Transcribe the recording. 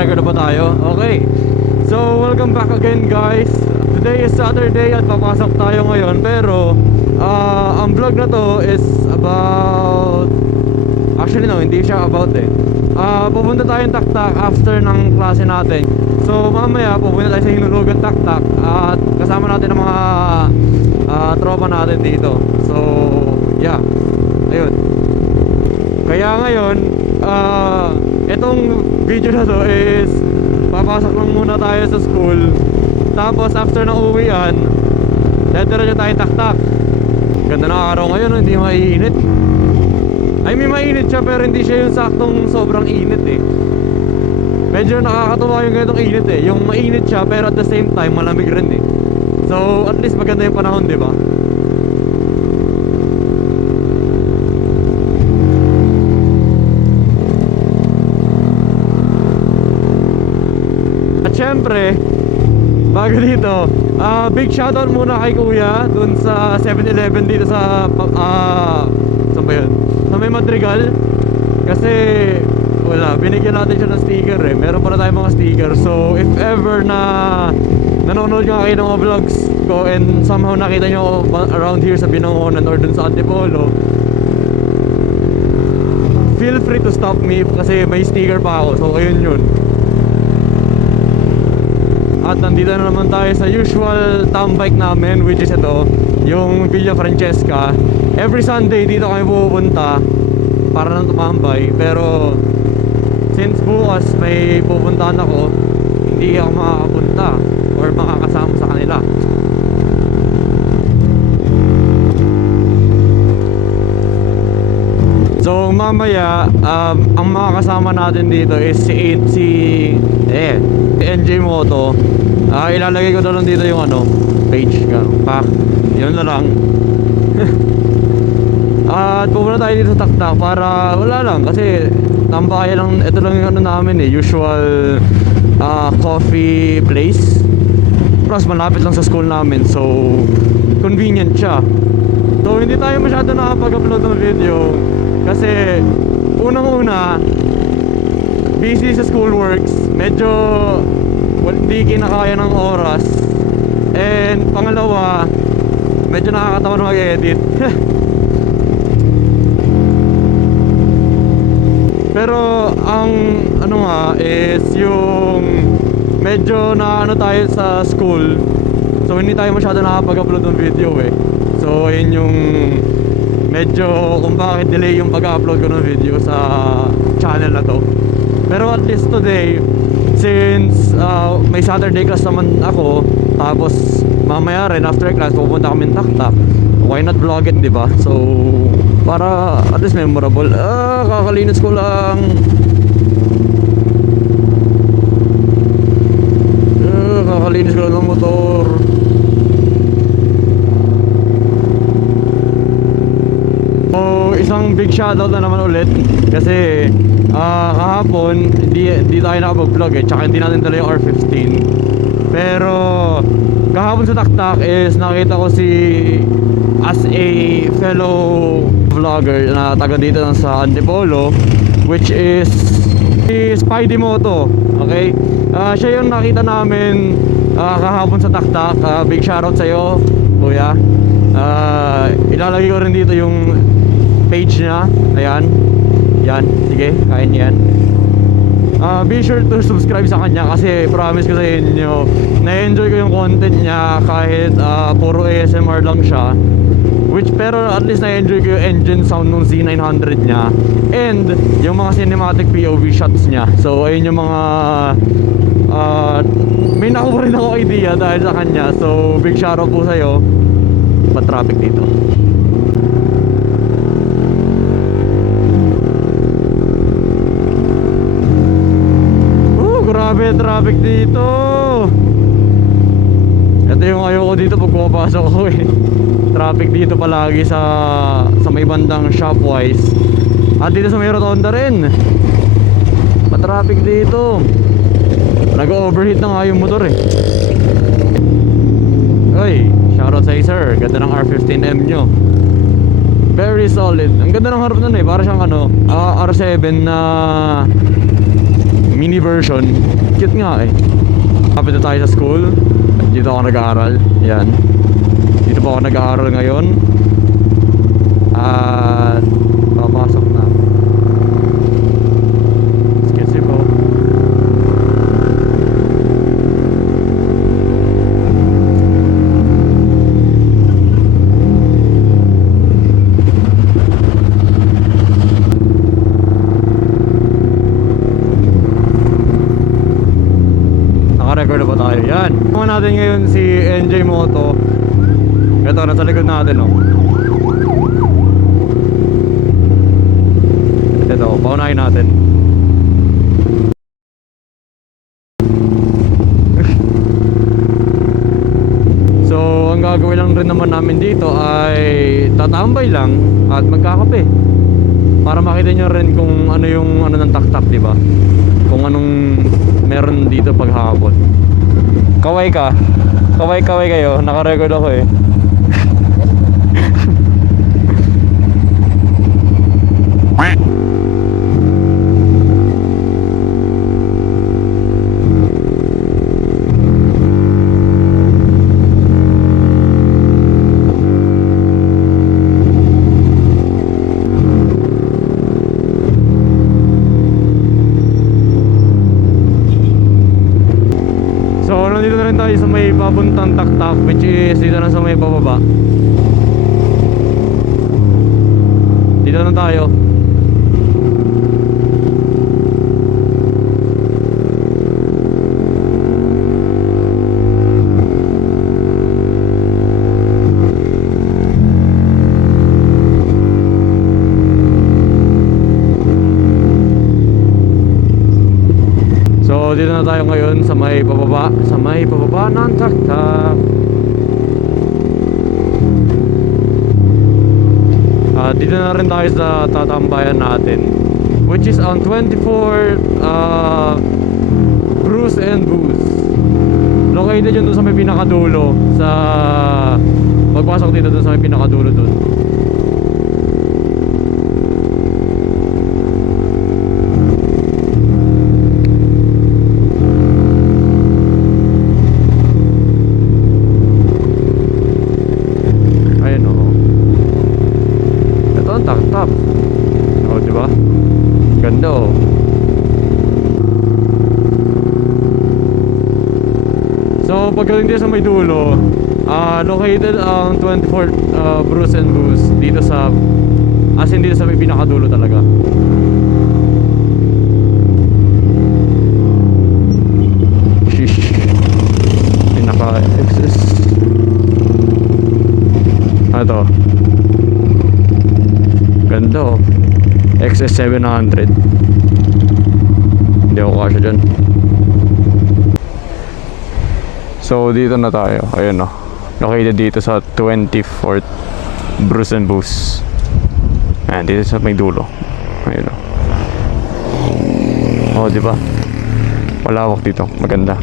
naka-record na ba tayo? Okay. So, welcome back again guys. Today is Saturday at papasok tayo ngayon. Pero, ang vlog na to is about... Actually no, hindi siya about pupunta tayong Taktak after ng klase natin. So, mamaya pupunta tayo sa Hinulugan Taktak. At kasama natin ang mga tropa natin dito. So, yeah. Ayun. Kaya ngayon, itong video na to is papasok lang muna tayo sa school. Tapos after ng uwian, diretso tayo Taktak. Ganda ng araw ngayon, hindi maiinit. I mean, mainit siya pero hindi siya yung saktong sobrang init eh. Medyo nakakatuwa yung ganitong init eh. Yung mainit siya pero at the same time malamig rin eh. So at least maganda yung panahon, di ba? Siyempre, bago dito, big shoutout muna kay Kuya dun sa 7-Eleven dito sa saan ba yun? Sa May Madrigal. Kasi wala, binigyan natin siya ng sticker eh. Meron pala tayong mga sticker. So if ever na nanonood nyo kayo ng mga vlogs ko and somehow nakita nyo around here sa Binangonan or dun sa Antipolo, feel free to stop me kasi may sticker pa ako. So ayun yun. At nandito na naman tayo sa usual town bike namin, which is ito, yung Villa Francesca. Every Sunday dito kami pupunta para nang tumambay. Pero since bukas may pupuntahan ako, hindi ako makakapunta or makakasama sa kanila. So mamaya, ang mga kasama natin dito is si NJ Moto. Ilalagay ko na lang dito yung page pack. Yun na lang. At pupunta tayo dito sa Taktak para wala lang kasi tambayan lang, ito lang yung namin usual coffee place. Plus malapit lang sa school namin, so convenient siya. So hindi tayo masyado nakapag-upload ng video kasi unang-una busy sa schoolworks, medyo hindi kinakaya ng oras. And pangalawa, medyo nakakatawa na mag-edit. Pero ang is yung medyo na tayo sa school, so hindi tayo masyado nakapag-upload ng video eh. So yun yung medyo kung bakit delay yung pag-upload ko ng video sa channel na to. Pero at least today, since may Saturday class naman ako, tapos mamaya rin after class pupunta kami ng Taktak, why not vlog it, diba? So para at least memorable. Kakalinis ko lang. Kakalinis ko lang ng motor. So isang big shoutout na naman ulit kasi kahapon hindi tayo nakapag-vlog eh, tsaka hindi natin dala yung R15. Pero kahapon sa Taktak is nakita ko as a fellow vlogger na taga dito lang sa Antipolo, which is si Spidey Moto. Okay, siya yung nakita namin kahapon sa Taktak. Big shoutout sa'yo kuya. Ilalagay ko rin dito yung page niya. Ayan. Yan, sige, kain yan. Be sure to subscribe sa kanya kasi promise ko sa inyo, na-enjoy ko yung content niya kahit puro ASMR lang siya. Pero at least na-enjoy ko yung engine sound ng Z900 niya and yung mga cinematic POV shots niya. So ayun yung mga may nakuha rin ako idea dahil sa kanya. So big shoutout po sa'yo. Pa-traffic dito. Grabe traffic dito. Ito yung ayoko dito pag pumapasok ako eh. Traffic dito palagi sa may bandang Shopwise. At dito sa may rotonda rin, matraffic dito. Nag-overheat na nga yung motor eh. Oy, shoutout sa sir. Ganda ng R15M nyo. Very solid. Ang ganda ng harap nun eh. Para siyang R7 na mini version. Cute nga eh. Kapit na tayo sa school. Dito ako nag-aaral. Yan. Dito po ako nag-aaral ngayon. At papasok na. Excuse me po. Naka-record na ba tayo? Yan. Kung natin ngayon si NJ Moto. Ito, nasa likod natin oh. Ito, paunahin natin. So, ang gagawin lang rin naman namin dito ay tatambay lang at magkakape. Para makita nyo rin kung ano yung ano ng taktak, di ba? Kung anong meron dito paghapon. Kaway ka. Kaway-kaway kayo. Naka-record ako eh. So, nandito na rin tayo sa may papuntang taktak, which is dito na sa may pababa. Dito na tayo. So dito na tayo ngayon sa may pababa ng taktak. Dito na rin tayo sa tatambayan natin, which is on 24 Brews and Booze. Located yun dun sa may pinakadulo. Sa pagpasok dito dun sa may pinakadulo dun. Taktak. Oh, di ba? Ganda oh. So, pagdating dito sa may dulo, located ang 24 Brews and Booze dito sa, as in dito sa may pinakadulo talaga. Sheesh. Pinaka-excess. Ito. Ganda oh. XS700. Hindi ako kasya dyan. So dito na tayo. Ayun oh. Located dito sa 24th Brews and Booze. Ayan, dito sa may dulo. Ayun oh. Oh, di ba? Malawak dito. Maganda.